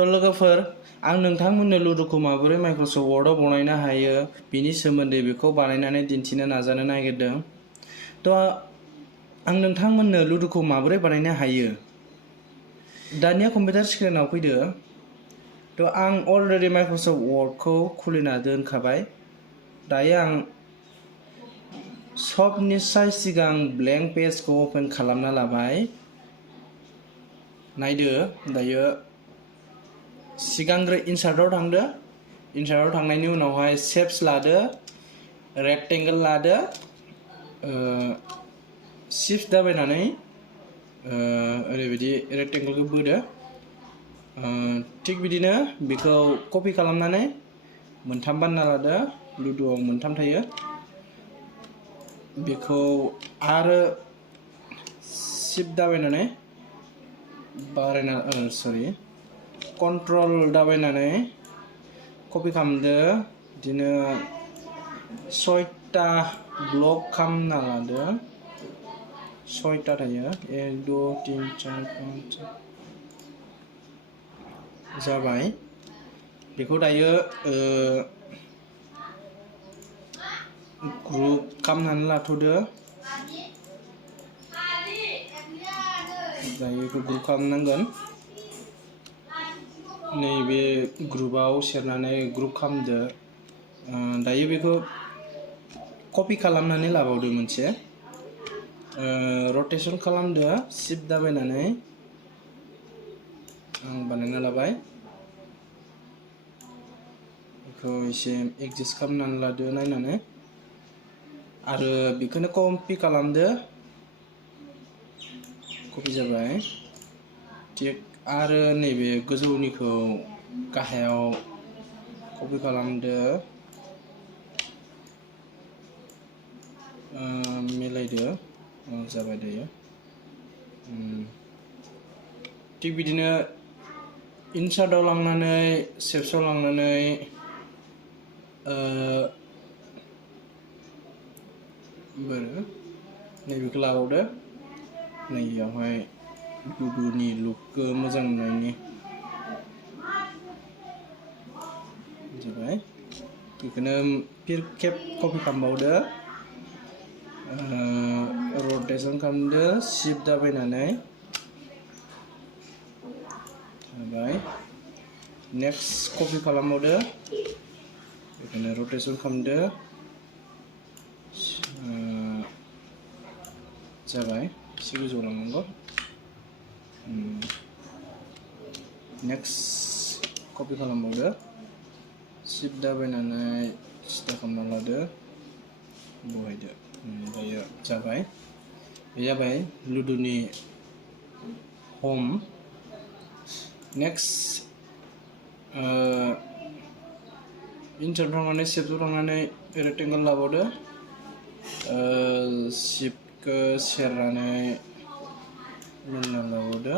तो लोगोफोर आं नोंथांमोननो लुडुखौ माबोरै माइक्रसफ्ट वर्डआव बनायनो हायो बिनि सोमोन्दै बेखौ बानायनानै दिन्थिनो नाजानो नागिरदों। तो आं नोंथांमोननो लुडुखौ माबोरै बानायनो हायो दानिया कम्पिउटार स्क्रिनाव फैदो। तो आं अलरेडि माइक्रसफ्ट वर्डखौ खुलिना दोनखाबाय। दायो आं सबनिसाय सिगां ब्लेंक पेजखौ ओपन खालामना लाबाय। नायदो दायो सिगांग्रो इनसार्टआव थांदो। इनसार्टआव थांनायनि उनावहाय शेप्स लादो, रेक्टेंगल लादो, शिफ्ट दाबायनानै ओरैबायदि रेक्टेंगलखौ बोदो। थिग बिदिनो बेखौ कपि खालामनानै मोनथाम बानायना लादो। लुडुआव मोनथाम थायो। बेखौ आरो शिफ्ट दाबायनानै बारायना कन्ट्रल दाबायनानै कपि खालामदो। बिदिनो 6टा ब्लक खालामना लादो। 6टा थायो 1 2 3 4 5 6 जाबाय। बेखौ दायो ग्रुप खालामनानै लाथ'दो। दायो बेखौ ग्रुप खालामनांगोन। नैबे ग्रुपआव सेरनानै ग्रुप खालामदो। दायो बेखौ कपि खालामनानै लाबावदो मोनसे। रटेसन खालामदो शिफ्ट दाबायनानै। आं बानायना लाबाय। बेखौ एसे एडजास्ट खालामनानै लादो नायनानै। आरो बेखौनो कपि खालामदो। कपि जाबाय। थिग आरो नैबे गोजौनिखौ गाहायाव कपि खालामदो। मिलायदो। जाबाय दायो। थिग बिदिनो इनसार्टआव लांनानै शेप्सआव लांनानै नैबेखौ लाबावदो। नैयावहाय लुडुनि लुकखौ मोजां नुनायनि जाबाय। बेखौनो फिर खेब कपि खालामबावदो। रटेसन खालामदो शिफ्ट दाबायनानै थाबाय। नेक्स्ट कपि खालामबावदो। बेखौनो रटेसन खालामदो। जाबाय। एसे गोजौ लांनांगौ। नेक्स्ट कपि खालामबावदो। शिफ्ट दाबायनानै सिदा खालामना लादो। बहायदो। दायो जाबाय। बे जाबाय लुडुनि हम। नेक्स्ट इनसार्ट थांनानै शेप्सआव थांनानै रेक्टेंगल लाबावदो। शिफ्टखौ सेरनानै मोनना लाबावदो।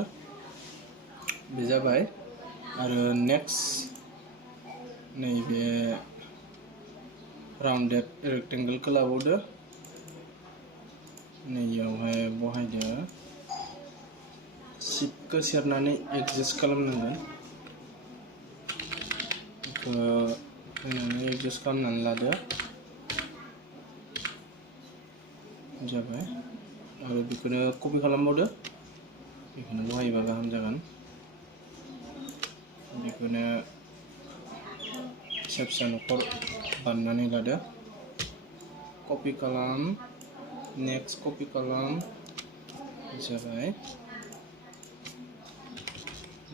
बे जाबाय। आरो नेक्स्ट नैबे राउन्डेड रेक्टेंगलखौ लाबावदो। नैयावहाय बहायदो। शिफ्टखौ सेरनानै एडजास्ट खालामनांगोन। बेखौ फैनानै एडजास्ट खालामनानै लादो। जाबाय। आरो बेखौनो कपि खालामबावदो। बेखौनो बहायोबा गाहाम जागोन। बेखौनो फिसा फिसा न'खर बानायनानै लादो। कपि खालाम। नेक्स्ट कपि खालाम। जाबाय।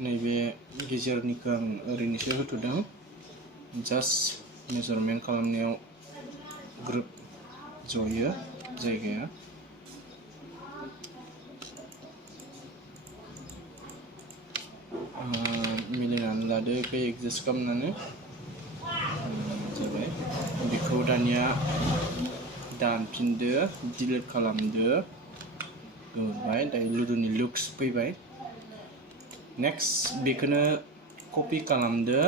नैबे गेजेरनिखौ आं ओरैनोसो होथ'दों। जास्ट मेजारमेन्ट खालामनायाव ग्रुप जयो जायगाया। मिलायनानै लादो। बेखौ एडजास्ट खालामनानै जाबाय। बेखौ दानिया दानफिनदो, डिलिट खालामदो। होबाय। दायो लुडुनि लुक्स फैबाय। नेक्स्ट बेखौनो कपि खालामदो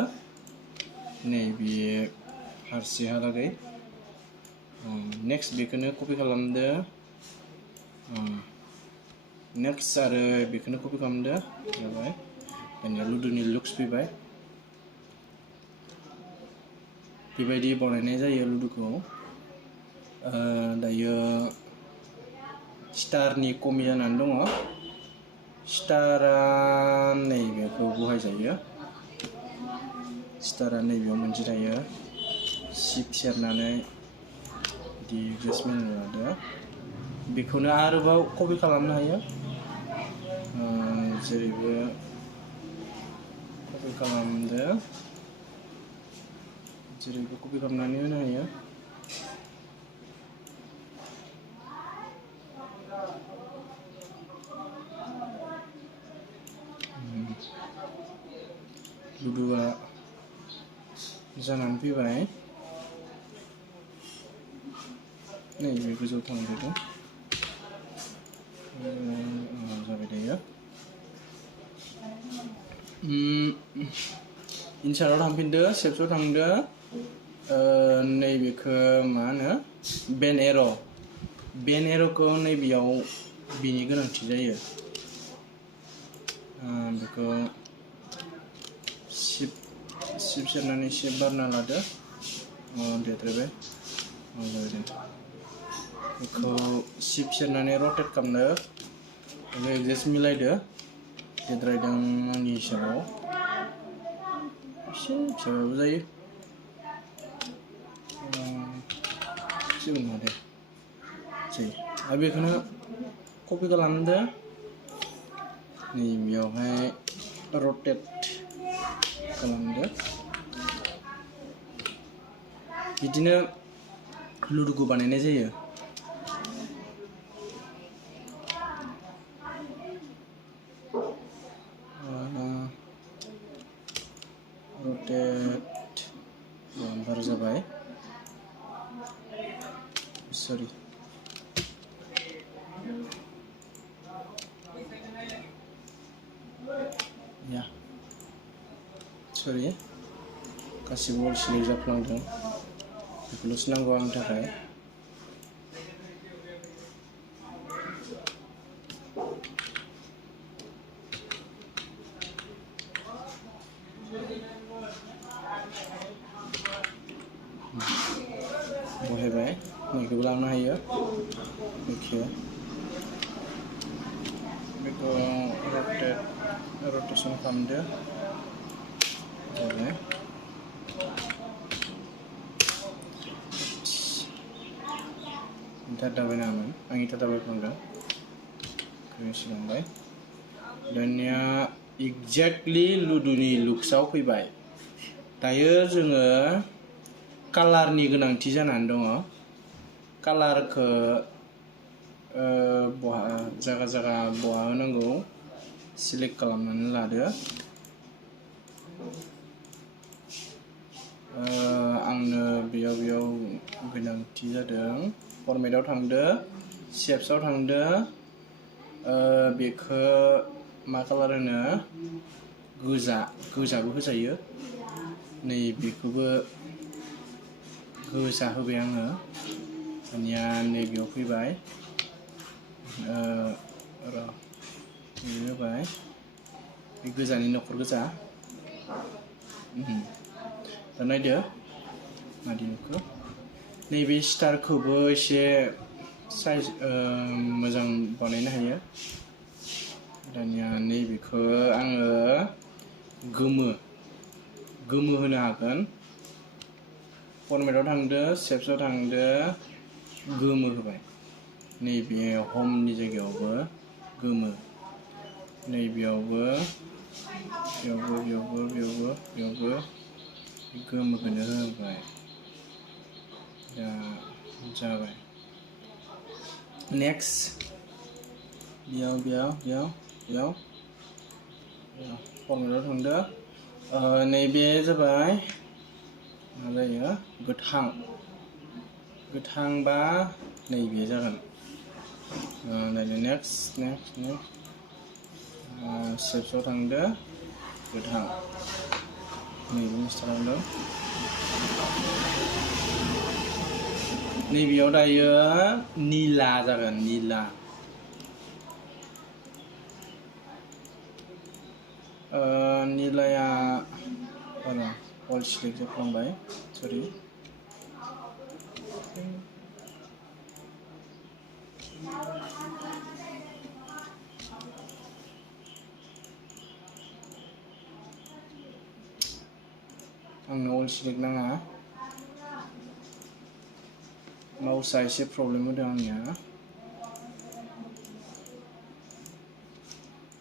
नैबे फारसेहालागै। नेक्स्ट बेखौनो कपि खालामदो। नेक्स्ट आरो बेखौनो कपि खालामदो। जाबाय। दानिया लुदुनि लुक्स फैबाय बेबायदि बनायनाय जायो लुदुखौ दायो स्टारनि कमि जानानै दङ स्टारा नैबेखौ बहायजायो स्टारा नैबेयाव मोनसे थायो शिफ्ट सेरनानै बिदि एडजास्टमेन्ट लादो बेखौनो आरोबाव कपि खालामनो हायो जेरैबो कपि खालामदो जेरैबो कपि खालामनानै होनो हायो लुदुआ जानानै फैबाय नैबे गोजौआव थांदों जाबाय दायो इनसार्टआव थांफिनदो शेप्सआव थांदो नैबेखौ मा होनो बेन एर'खौ नैबेयाव बिनि गोनांथि जायो बेखौ शिफ्ट सेरनानै शिफ्ट बारना लादो देद्रायबाय जाबाय दे बेखौ शिफ्ट सेरनानै रटेट खालामदो बेखौ एडजास्ट मिलायदो देद्रायदों आंनि हिसाबाव एसे फिसाबाबो जायो जेबो नङा दे जायो आरो बेखौनो कपि खालामदो नैबेयावहाय रटेट खालामदो बिदिनो लुदुखौ बानायनाय जायो रटेट बार जाबाय सरि या सरि गासिबो सिलेक्ट जाफ्लांदों बेखौल'सो नांगौ आंनि थाखाय बहायबाय नैखौबो लांनो हायो बेखौ रटेसन खालामदो जाबाय दाबाय नामोन आंनि दाबाय फ्लांदों सिगांबाय दानिया एक्जेक्टलि लुदुनि लुक्सआव फैबाय दायो जोङो कालारनि गोनांथि जानानै दङ कालारखौ जायगा जायगा बहा होनांगौ सिलेक्ट खालामनानै लादो आंनो बेयाव गोनांथि जादों फरमेटआव थांदो शेप्सआव थांदो बेखौ मा कालार होनो गोजाबो होजायो नैबेखौबो गोजा होबाय आङो दानिया नैबेयाव फैबाय होबाय बे गोजानि नखर गोजा दा नायदो मादिनोखौ नैबे स्टारखौबो एसे साइज मोजां बानायनो हायो दानिया नैबेखौ आङो गोमो होनो हागोन फरमेटआव थांदो शेप्सआव थांदो गोमो होबाय नैबे हमनि जायगायावबो गोमो नैबेयावबो बेयावबो गोमोखौनो होबाय दा जाबाय नेक्स्ट बेयाव फरमेटआव थांदो नैबे जाबाय मा जायो गोथां बा नैबे जागोन दायो नेक्स्ट शेप्सआव थांदो गोथां नैबे मिस्टाराव दं नैबेयाव दायो निला जागोन निला निलाया अल सिलेक्ट जाफ्लांबाय सरि आंनो अल सिलेक्ट नाङा माउसा एसे प्रब्लेम होदों आंनिया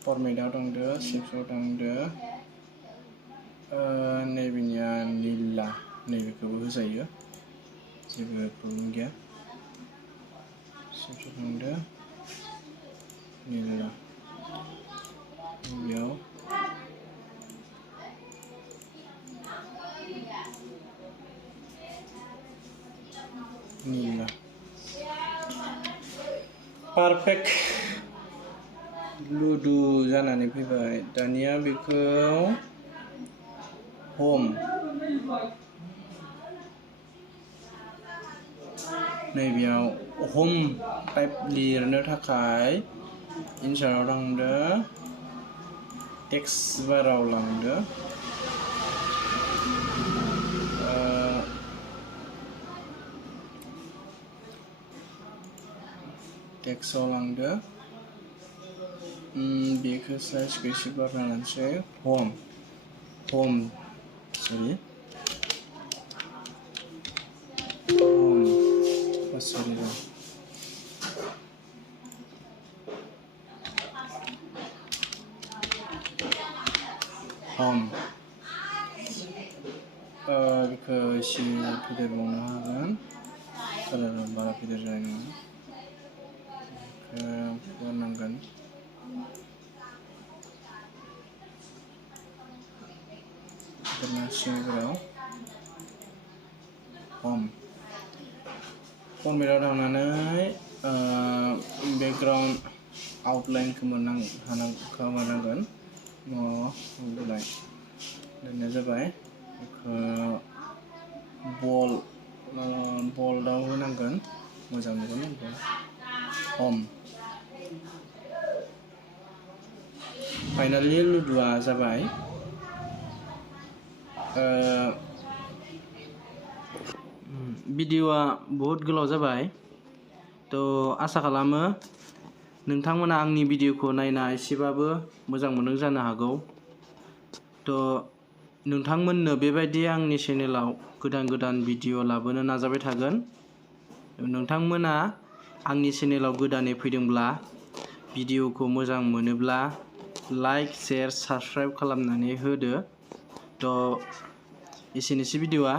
फरमेटआव थांदो शेप्सआव थांदो नैबेनिया निला नैबेखौबो होजायो जेबो प्रब्लेम गैया शेप्सआव थांदो निला बेयाव निला पारफेक्ट लुडु जानानै फैबाय दानिया बेखौ हम नैबेयाव हम टाइप लिरनो थाखाय इनसार्टआव थांदो टेक्स्ट बाराव लांदो टेक्स्टआव लांदो बेखौ साइजखौ एसे बारा लानोसै हम सरि हम बेखौ एसे फेदेरबावनो हागोन कालारा बारा फेदेर जानाय नङा फुवारनांगोन सिंफोराव हम फरमेटआव थांनानै बेकग्राउन्ड आउटलाइनखौ मोननांगोन बिलाइ दोननाय जाबाय बेखौ बल्डआव होनांगोन मोजां नुगोन हम फाइनालि लुडुआ जाबाय भिडिअआ बहुत गोलाव जाबाय तो आसा खालामो नोंथांमोना आंनि भिडिअखौ नायना एसेबाबो मोजां मोनदों जानो हागौ तो नोंथांमोननो बेबायदि आंनि चेनेलाव गोदान भिडिअ लाबोनो नाजाबाय थागोन नोंथांमोना आंनि चेनेलाव गोदानै फैदोंब्ला भिडिअखौ मोजां मोनोब्ला लाइक शेयार साबस्क्राइब खालामनानै होदो तो एसेनोसै भिडिअआ